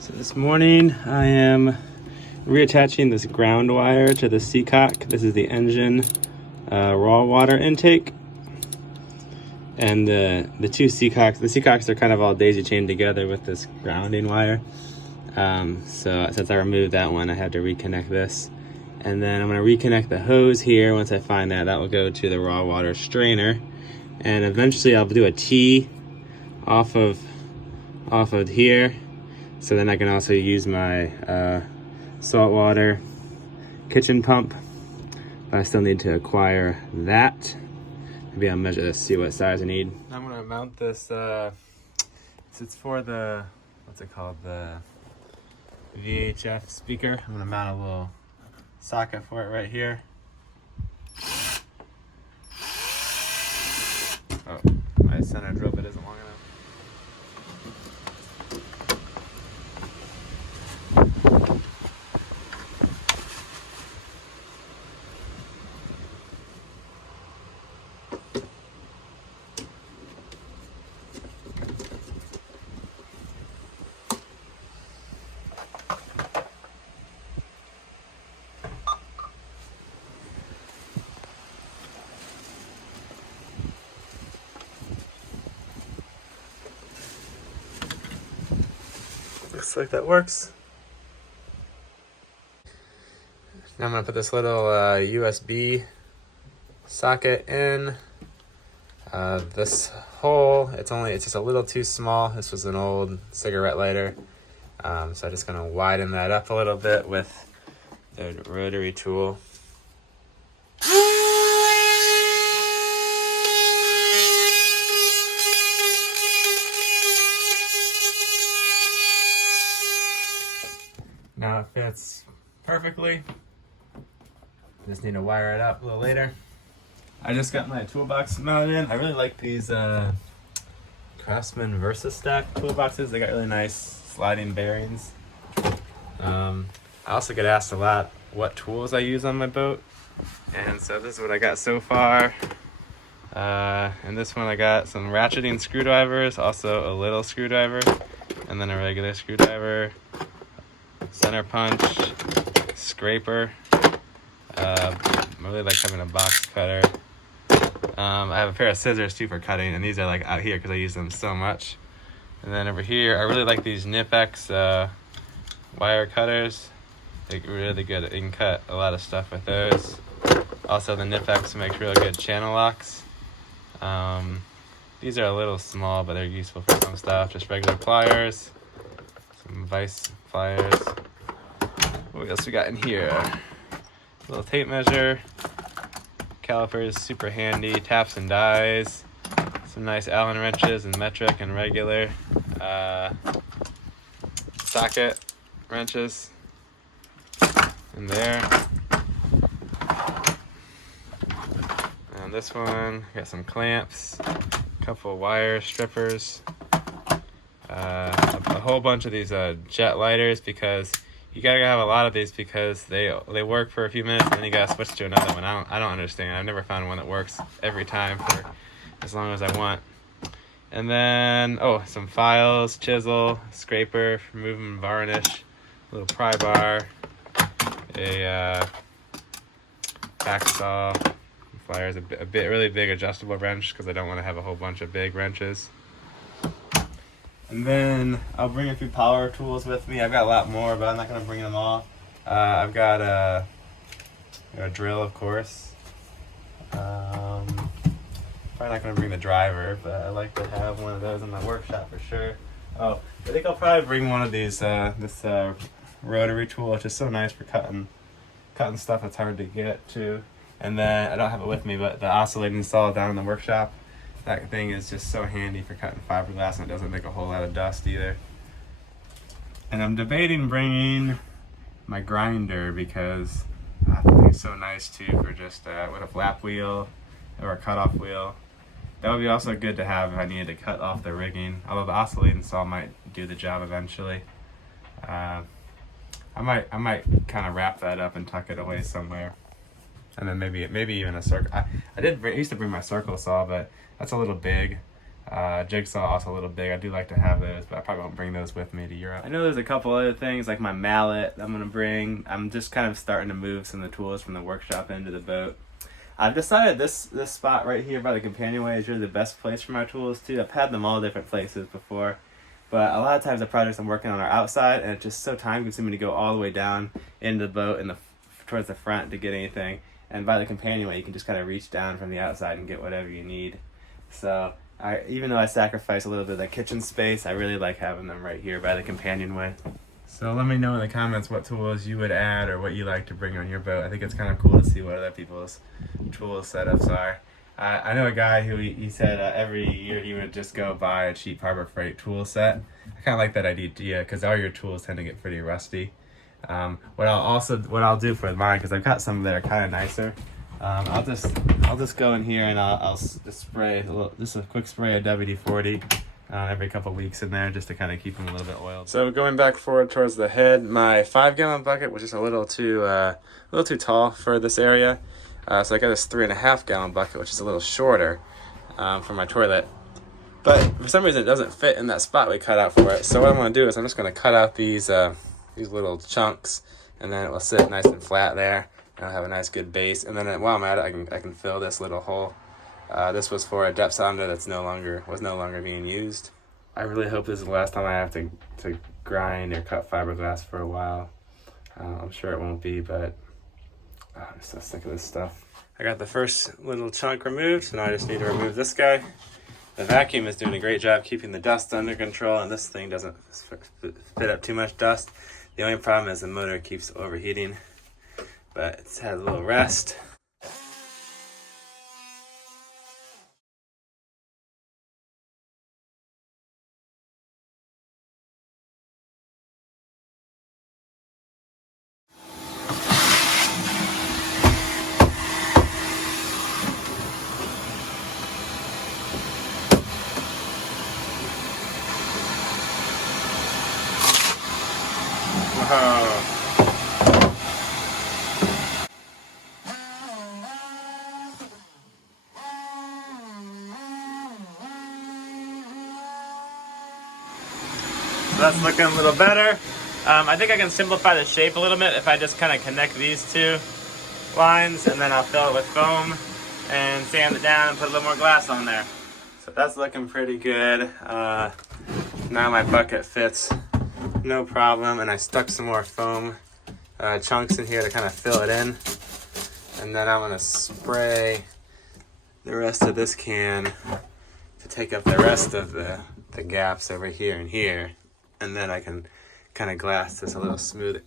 So this morning I am reattaching this ground wire to the Seacock. This is the engine raw water intake. And the two Seacocks are kind of all daisy chained together with this grounding wire. So since I removed that one, I had to reconnect this. And then I'm going to reconnect the hose here. Once I find that, that will go to the raw water strainer. And eventually I'll do a T off of here. So then I can also use my saltwater kitchen pump. But I still need to acquire that. Maybe I'll measure this, see what size I need. I'm gonna mount this, it's for the, what's it called, the VHF speaker. I'm gonna mount a little socket for it right here. Oh, my center drill bit isn't long enough. Looks like that works. Now I'm gonna put this little USB socket in. This hole, it's just a little too small. This was an old cigarette lighter. So I'm just gonna widen that up a little bit with the rotary tool. Now it fits perfectly. Just need to wire it up a little later. I just got my toolbox mounted in. I really like these Craftsman Versa Stack toolboxes. They got really nice sliding bearings. I also get asked a lot what tools I use on my boat. And so this is what I got so far. And this one I got some ratcheting screwdrivers, also a little screwdriver, and then a regular screwdriver. Center punch, scraper. I really like having a box cutter. I have a pair of scissors too for cutting, and these are like out here because I use them so much. And then over here, I really like these Nip-X wire cutters. They're really good. You can cut a lot of stuff with those. Also, the Nip-X makes real good channel locks. These are a little small, but they're useful for some stuff. Just regular pliers, some vice pliers. What else we got in here? A little tape measure, calipers, super handy, taps and dies, some nice Allen wrenches and metric and regular, socket wrenches in there. And this one, got some clamps, a couple wire strippers, a whole bunch of these jet lighters, because you gotta have a lot of these because they work for a few minutes and then you gotta switch to another one. I don't understand. I've never found one that works every time for as long as I want. And then some files, chisel, scraper for moving varnish, a little pry bar, a hacksaw, pliers, a really big adjustable wrench because I don't want to have a whole bunch of big wrenches. And then I'll bring a few power tools with me. I've got a lot more, but I'm not going to bring them all. I've got a drill, of course. Probably not going to bring the driver, but I like to have one of those in my workshop for sure. Oh, I think I'll probably bring one of these, this rotary tool, which is so nice for cutting stuff that's hard to get to. And then, I don't have it with me, but the oscillating saw down in the workshop. That thing is just so handy for cutting fiberglass, and it doesn't make a whole lot of dust either. And I'm debating bringing my grinder because that thing's so nice too for just with a flap wheel or a cutoff wheel. That would be also good to have if I needed to cut off the rigging, although the oscillating saw might do the job eventually. I might kind of wrap that up and tuck it away somewhere. And then maybe even a circle. I used to bring my circle saw, but that's a little big. Jigsaw also a little big. I do like to have those, but I probably won't bring those with me to Europe. I know there's a couple other things like my mallet I'm gonna bring. I'm just kind of starting to move some of the tools from the workshop into the boat. I've decided this spot right here by the companionway is really the best place for my tools too. I've had them all different places before, but a lot of times the projects I'm working on are outside, and it's just so time consuming to go all the way down into the boat and towards the front to get anything. And by the companionway, you can just kind of reach down from the outside and get whatever you need. So even though I sacrifice a little bit of the kitchen space, I really like having them right here by the companionway. So let me know in the comments what tools you would add or what you like to bring on your boat. I think it's kind of cool to see what other people's tool setups are. I know a guy who he said every year he would just go buy a cheap Harbor Freight tool set. I kind of like that idea because all your tools tend to get pretty rusty. What I'll do for mine, because I've got some that are kind of nicer, I'll just go in here and I'll just spray just a quick spray of WD-40 every couple weeks in there just to kind of keep them a little bit oiled. So going back forward towards the head, my 5-gallon bucket was just a little too tall for this area, so I got this 3.5-gallon bucket, which is a little shorter for my toilet. But for some reason it doesn't fit in that spot we cut out for it. So what I'm going to do is I'm just going to cut out these little chunks, and then it will sit nice and flat there, and I'll have a nice good base. And then while I'm at it, I can fill this little hole. This was for a depth sounder that's no longer being used. I really hope this is the last time I have to grind or cut fiberglass for a while. I'm sure it won't be, but I'm so sick of this stuff. I got the first little chunk removed, so now I just need to remove this guy. The vacuum is doing a great job keeping the dust under control, and this thing doesn't spit up too much dust. The only problem is the motor keeps overheating, but it's had a little rest. Whoa. So that's looking a little better. I think I can simplify the shape a little bit if I just kind of connect these two lines, and then I'll fill it with foam and sand it down and put a little more glass on there. So that's looking pretty good. Now my bucket fits no problem, and I stuck some more foam chunks in here to kind of fill it in, and then I'm going to spray the rest of this can to take up the rest of the gaps over here and here, and then I can kind of glass this a little smoother.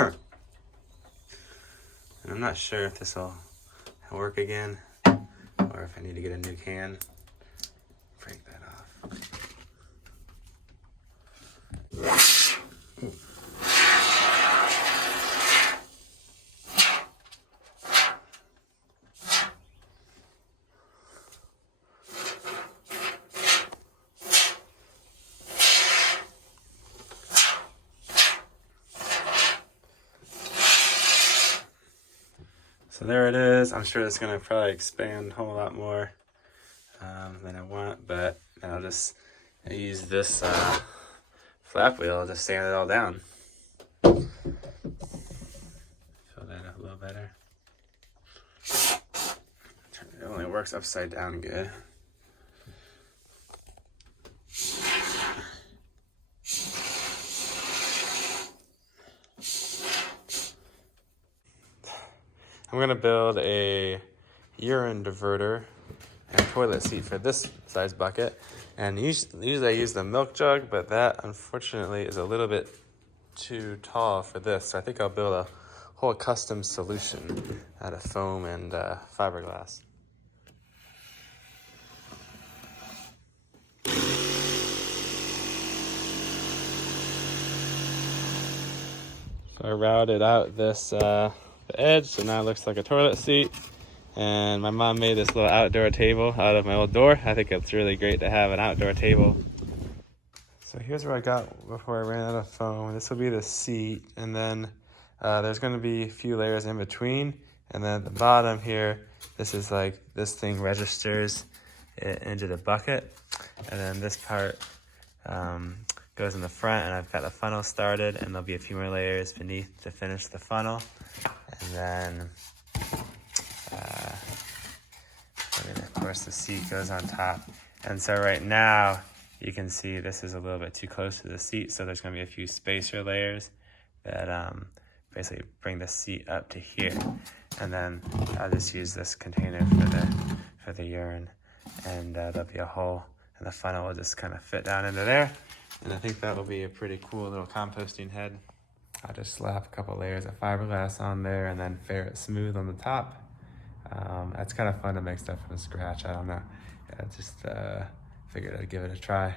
And I'm not sure if this will work again or if I need to get a new can. Break that off. So there it is. I'm sure it's going to probably expand a whole lot more than I want, but I'll just use this flap wheel to sand it all down. Fill that up a little better. It only works upside down good. I'm going to build a urine diverter and toilet seat for this size bucket. And usually I use the milk jug, but that unfortunately is a little bit too tall for this. So I think I'll build a whole custom solution out of foam and fiberglass. So I routed out this the edge, so now it looks like a toilet seat. And my mom made this little outdoor table out of my old door. I think it's really great to have an outdoor table. So here's what I got before I ran out of foam. This will be the seat, and then there's going to be a few layers in between. And then at the bottom here, this is like, this thing registers it into the bucket. And then this part goes in the front, and I've got the funnel started, and there'll be a few more layers beneath to finish the funnel. And then, of course, the seat goes on top. And so right now, you can see this is a little bit too close to the seat, so there's going to be a few spacer layers that basically bring the seat up to here. And then I'll just use this container for the urine, and there'll be a hole, and the funnel will just kind of fit down into there. And I think that'll be a pretty cool little composting head. I'll just slap a couple layers of fiberglass on there and then ferret smooth on the top. That's kind of fun to make stuff from scratch. I don't know. I just figured I'd give it a try.